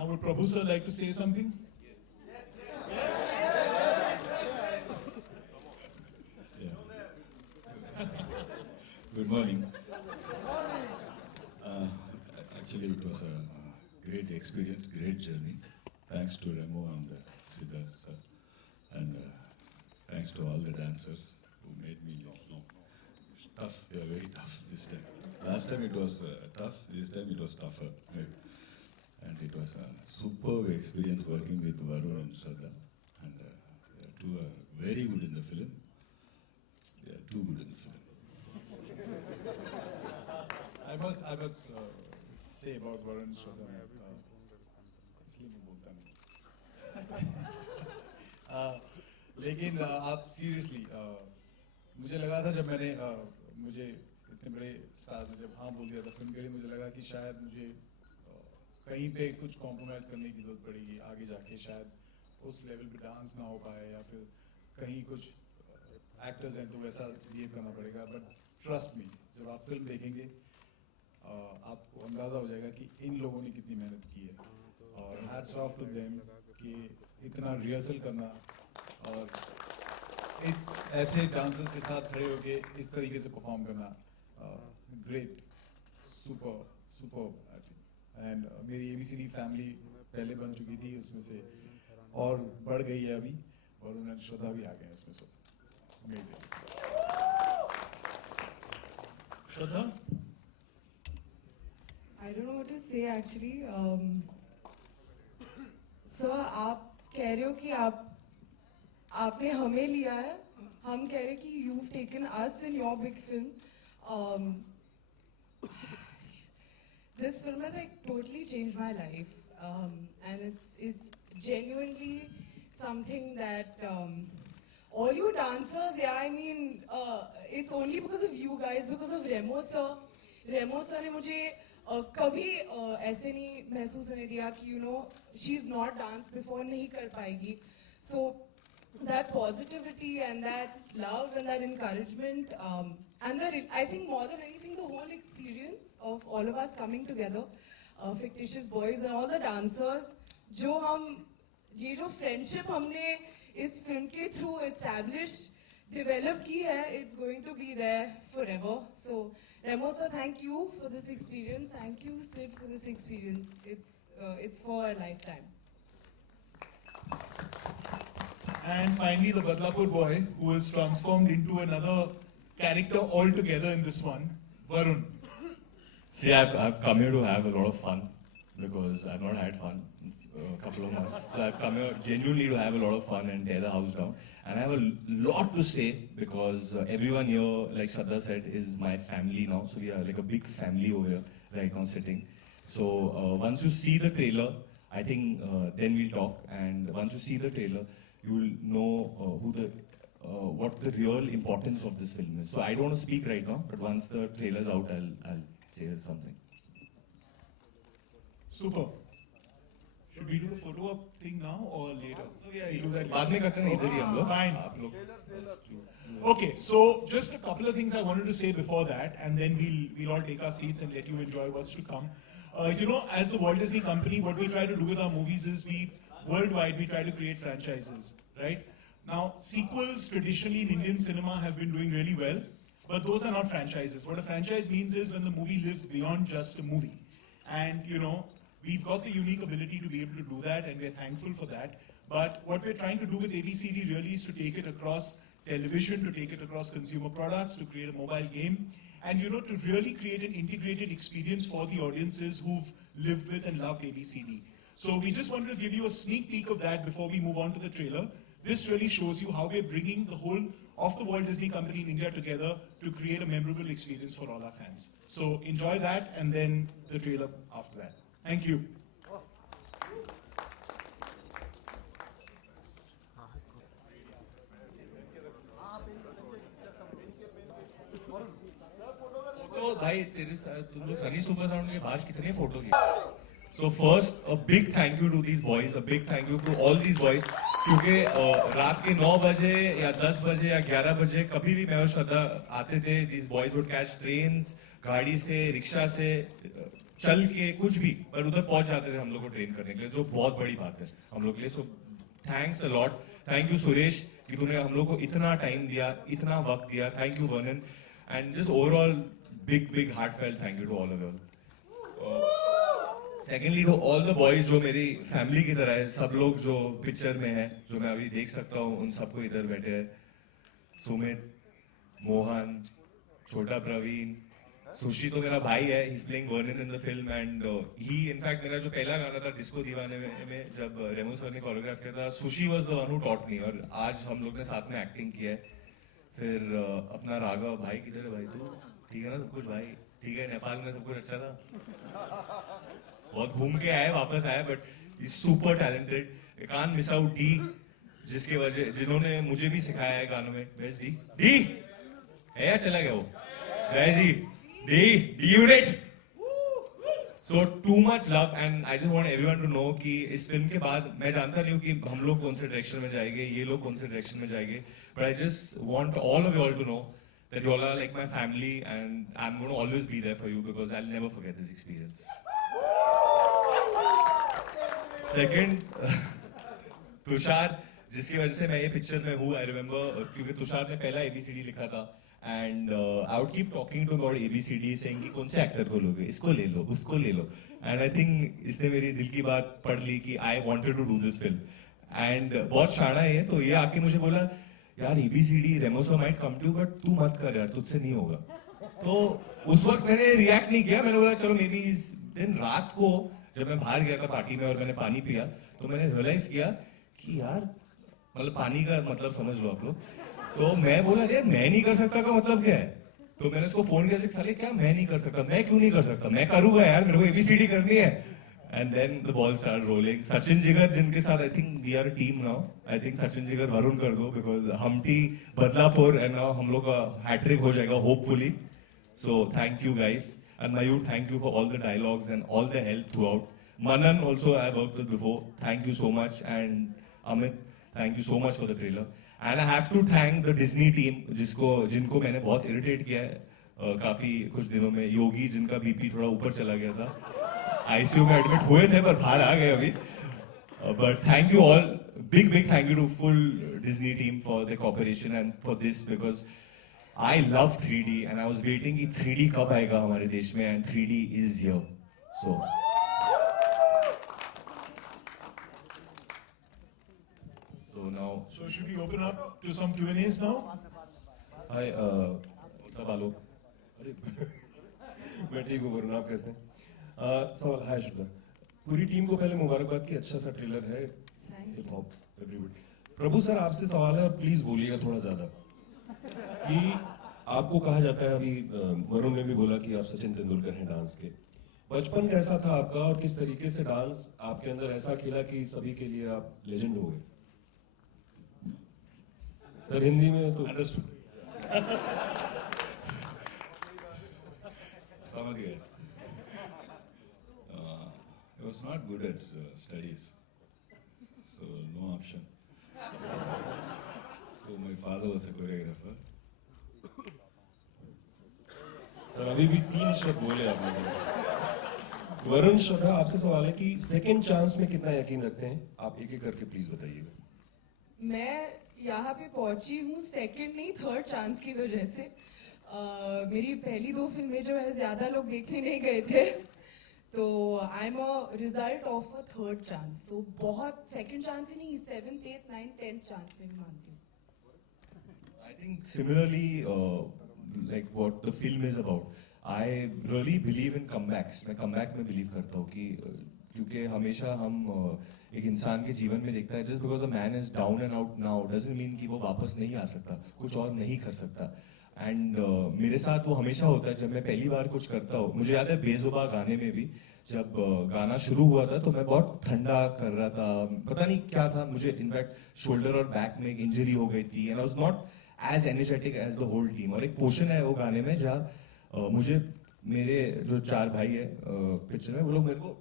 Now, would Prabhu sir like to say something? Yeah. Good morning. Actually, it was a great experience, great journey. Thanks to Remo and Siddharth sir, and thanks to all the dancers who made me tough. They are very tough this time. Last time it was tough. This time it was tougher. And it was a superb experience working with Varun and Shraddha. And they two are very good in the film. They are too good in the film. I must say about Varun Shraddha. इसलिए मैं बोलता नहीं. लेकिन आप सीरियसली मुझे लगा था जब मैंने मुझे इतने बड़े स्टार्स ने जब हाँ बोल दिया था फिल्म के लिए, मुझे लगा कि शायद मुझे कहीं पे कुछ कॉम्प्रोमाइज़ करने की ज़रूरत पड़ेगी आगे जाके, शायद उस लेवल पे डांस ना हो पाए या फिर कहीं कुछ एक्टर्स हैं तो वैसा बिहेव करना पड़ेगा. बट ट्रस्ट मी, जब आप फिल्म देखेंगे आपको अंदाज़ा हो जाएगा कि इन लोगों ने कितनी मेहनत की है. और हैट्स ऑफ टू देम कि इतना रिहर्सल करना और ऐसे डांसर्स के साथ खड़े होके इस तरीके से परफॉर्म करना, great, super I think. And मेरी ABCD फैमिली पहले बन चुकी थी, उसमें से और बढ़ गई है अभी, और उन्होंने श्रद्धा भी आ गए इसमें. So amazing. Shraddha, I don't know what to say actually. Sir, आप कह रहे हो कि आपने हमें लिया है, हम कह रहे कि you've taken us in your big film. This film has like totally changed my life, and it's genuinely something that all you dancers, yeah, I mean, it's only because of you guys, because of Remo sir. Remo sir ने मुझे कभी ऐसे नहीं महसूस होने दिया कि she's not danced before, नहीं कर पाएगी. So that positivity and that love and that encouragement, and I think more than anything the whole experience of all of us coming together, Fictitious Boys and all the dancers, ये जो friendship हमने इस film के through establish, develop की है, it's going to be there forever. So Remo sir, thank you for this experience. Thank you, Sid, for this experience. It's for a lifetime. and finally the Badlapur boy who was transformed into another character altogether in this one, Varun. See, I've come here to have a lot of fun because I've not had fun in a couple of months. So I've come here genuinely to have a lot of fun and tear the house down. And I have a lot to say because everyone here, like Shraddha said, is my family now. So we are like a big family over here right now sitting. So once you see the trailer, I think then we'll talk. And once you see the trailer, you will know what the real importance of this film is. So I don't want to speak right now, but once the trailer's out, I'll say something. Super. Should we do the photo op thing now or later? We do that बाद में करते हैं इधर ही हम लोग. Fine. आप लोग. Okay, so just a couple of things I wanted to say before that, and then we'll all take our seats and let you enjoy what's to come. As the Walt Disney Company, what we try to do with our movies is worldwide we try to create franchises, right? Now, sequels traditionally in Indian cinema have been doing really well, but those are not franchises. What a franchise means is when the movie lives beyond just a movie. And, we've got the unique ability to be able to do that, and we're thankful for that. But what we're trying to do with ABCD really is to take it across television, to take it across consumer products, to create a mobile game, and to really create an integrated experience for the audiences who've lived with and loved ABCD. So we just wanted to give you a sneak peek of that before we move on to the trailer. This really shows you how we're bringing the whole of the Walt Disney Company in India together to create a memorable experience for all our fans. So enjoy that, and then the trailer after that. Thank you. तो भाई तुम लोग Sunny super sound के बाहर कितने फोटो किए. So first, a big thank you to these boys, a big thank you to all these boys, क्योंकि रात के 9 बजे या 10 बजे या 11 बजे कभी भी मैं और श्रद्धा आते थे. These boys would catch trains, गाड़ी से, रिक्शा से, चल के कुछ भी, पर उधर पहुंच जाते थे हम लोग को ट्रेन करने के लिए, जो बहुत बड़ी बात है हम लोग के लिए. So thanks a lot. Thank you Suresh कि तूने हम लोग को इतना टाइम दिया, इतना वक्त दिया. Thank you Varnan. And just overall big heartfelt thank you to all of you. Secondly to all the boys जो मेरी फैमिली की तरह है, सब लोग जो पिक्चर में है, जो मैं अभी देख सकता हूँ, उन सबको इधर बैठे हैं. सुमित, मोहन, छोटा प्रवीण, सुशी तो मेरा भाई है. ही इज प्लेइंग वर्णन in the film and he in fact मेरा जो पहला गाना था डिस्को दीवाने में जब रेमो सर ने कोरियोग्राफ किया था, sushi was the one who taught me. और आज हम लोग ने साथ में एक्टिंग किया है. फिर अपना राघव भाई, किधर है भाई तू? ठीक है ना सब कुछ भाई? ठीक है, नेपाल में सब कुछ अच्छा था, बहुत घूम के आए, वापस आए, but is super talented. Can't miss out D, जिसके वजह जिन्होंने मुझे भी सिखाया है गानों में. Where is D? डी है या चला गया वो? Where is he? D unit. So too much love and I just want everyone to know कि इस फिल्म के बाद मैं जानता नहीं हूँ कि हम लोग कौन से डायरेक्शन में जाएंगे, ये लोग कौन से डायरेक्शन में जाएंगे, but I just want all of you all to know that you all are like my family and I'm going to always be there for you because I'll never forget this experience. Second, Tushar, जिसकी वजह से मैं ये पिक्चर में हूँ, I remember क्योंकि तुषार ने पहला ABCD लिखा था and I would keep talking to him about ABCD saying कि कौन से एक्टर को लोगे, इसको ले लो, उसको ले लो, and I think इसने मेरी दिल की बात पढ़ ली कि I wanted to do this film and बहुत शाना है. तो ये आके मुझे बोला यार ABCD रेमोसो माइट कम टू बट तू मत कर यार, तुझसे नहीं होगा. तो उस वक्त मैंने रिएक्ट नहीं किया. मैंने बोला चलो मे बी. इस दिन रात को जब मैं बाहर गया था पार्टी में और मैंने पानी पिया तो मैंने रियलाइज किया कि यार मतलब पानी का मतलब समझ लो आप लोग. तो मैं बोला यार मैं नहीं कर सकता का मतलब क्या है. तो मैंने उसको फोन किया, साले क्या मैं नहीं कर सकता, मैं क्यों नहीं कर सकता, मैं करूंगा यार, मेरे को ABCD करनी है. And then the ball started rolling. Sachin Jigar, जिनके साथ I think we are a team now. I think Sachin Jigar Varun कर दो because Humpty, Badlapur and now हम लोग का hat-trick हो जाएगा hopefully. So thank you guys. And Mayur, thank you for all the dialogues and all the help throughout. Manan also I worked with before. Thank you so much. And Amit, thank you so much for the trailer. And I have to thank the Disney team जिनको मैंने बहुत irritate किया है काफी कुछ दिनों में. योगी जिनका BP थोड़ा ऊपर चला गया था, ICU में एडमिट हुए थे पर बाहर आ गए अभी. But thank you all, big thank you to full Disney team for the cooperation and for this because I love 3D and I was waiting कि 3D कब आएगा हमारे देश में and 3D is here. So now So should we open up to some Q&As now? Hi सब आलोक. मैं ठीक हूँ वरुण, आप कैसे हैं? सवाल. हाय श्रद्धा, पूरी टीम को पहले मुबारकबाद की, अच्छा सा ट्रेलर है, हिप हॉप एवरीबॉडी. प्रभु सर आपसे सवाल है और प्लीज बोलिएगा थोड़ा ज्यादा. कि आपको कहा जाता है, अभी वरुण ने भी बोला कि आप सचिन तेंदुलकर हैं डांस के. बचपन कैसा था आपका और किस तरीके से डांस आपके अंदर ऐसा खेला कि सभी के लिए आप लेजेंड हो गए? सर हिंदी में तो समझ गए. I was not good at studies, so no option. So my father was a choreographer. Sir अभी भी 3 शब्द बोले आपने. वरुण, श्रद्धा आपसे सवाल है कि सेकंड चांस में कितना यकीन रखते हैं आप? एक एक करके प्लीज बताइएगा. मैं यहाँ पे पहुंची हूँ सेकंड नहीं थर्ड चांस की वजह से. मेरी पहली 2 फिल्में जो है ज्यादा लोग देखने नहीं गए थे, तो I am a result of a third chance. So बहुत सेकंड चांस ही नहीं, 7th 8th 9th 10th chance में भी मानती हूँ. I think similarly, like what the film is about, I really believe in comebacks. मैं comeback में believe करता हूँ कि क्योंकि हमेशा हम एक इंसान के जीवन में देखता है just because a man is down and out now doesn't mean कि वो वापस नहीं आ सकता, कुछ और नहीं कर सकता. एंड मेरे साथ वो हमेशा होता है जब मैं पहली बार कुछ करता हूँ. मुझे याद है बेजुबा गाने में भी जब गाना शुरू हुआ था तो मैं बहुत ठंडा कर रहा था, पता नहीं क्या था मुझे. इनफैक्ट शोल्डर और बैक में एक इंजरी हो गई थी and I was not as energetic as the whole team. और एक पोर्शन है वो गाने में जहाँ मुझे मेरे जो 4 भाई है पिक्चर में, वो लोग मेरे को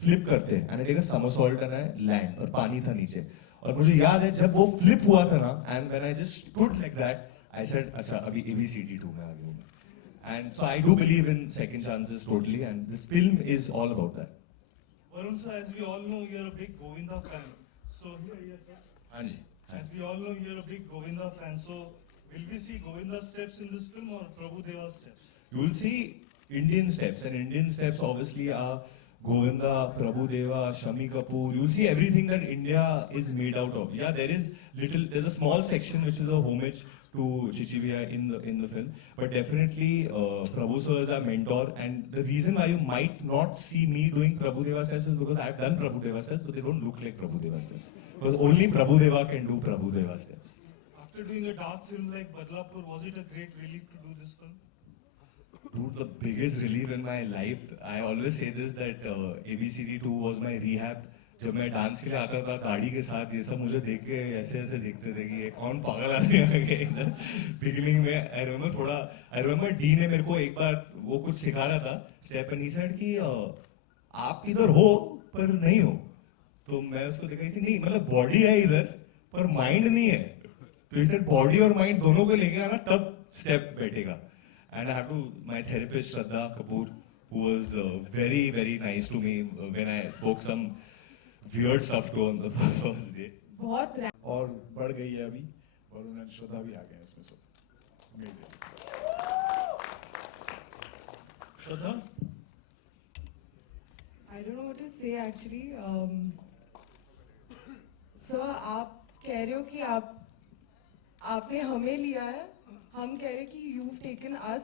फ्लिप करते हैं and I take a somersault and I land, और पानी था नीचे. और मुझे याद है जब वो फ्लिप हुआ था ना, and when I just stood like that, I said, अच्छा अभी ABCD 2 में आ गया हूँ. And so I do believe in second chances totally, and this film is all about that. Varun sir, as we all know, you're a big Govinda fan. So, Anji. as we all know, you're a big Govinda fan. So, will we see Govinda steps in this film or Prabhu Deva steps? You will see Indian steps, and Indian steps obviously are Govinda, Prabhu Deva, Shami Kapoor. You'll see everything that India is made out of. Yeah, there's a small section which is a homage to Chichivia in the film, but definitely Prabhu sir is our mentor, and the reason why you might not see me doing Prabhu Deva steps is because I've done Prabhu Deva steps, but they don't look like Prabhu Deva steps. Because only Prabhu Deva can do Prabhu Deva steps. After doing a dark film like Badlapur, was it a great relief to do this film? Dude, the biggest relief in my life, I always say this, that ABCD2 was my rehab. जब मैं डांस के लिए आता था गाड़ी के साथ, ये सब मुझे देख के ऐसे ऐसे देखते थे कि ये कौन पागल आदमी आ गया इधर. बिगिनिंग में आई रिमेम्बर डी ने मेरे को एक बार वो कुछ सिखा रहा था स्टेप, एंड ही सेड कि आप इधर हो पर नहीं हो. तो मैं उसको देखा कि नहीं, मतलब बॉडी है इधर पर माइंड नहीं है. तो इसे बॉडी और माइंड दोनों को लेके आना तब स्टेप बैठेगा. And I have to, my therapist Shraddha Kapoor, who was very, very nice to me when I spoke some weird stuff to on the first day. बहुत और बढ़ गई है अभी, और उन्हें श्रद्धा भी आ गए इसमें. So amazing. Shraddha, I don't know what to say actually. Sir, आप कह रहे हो कि आपने हमें लिया है, हम कह रहे कि you've taken us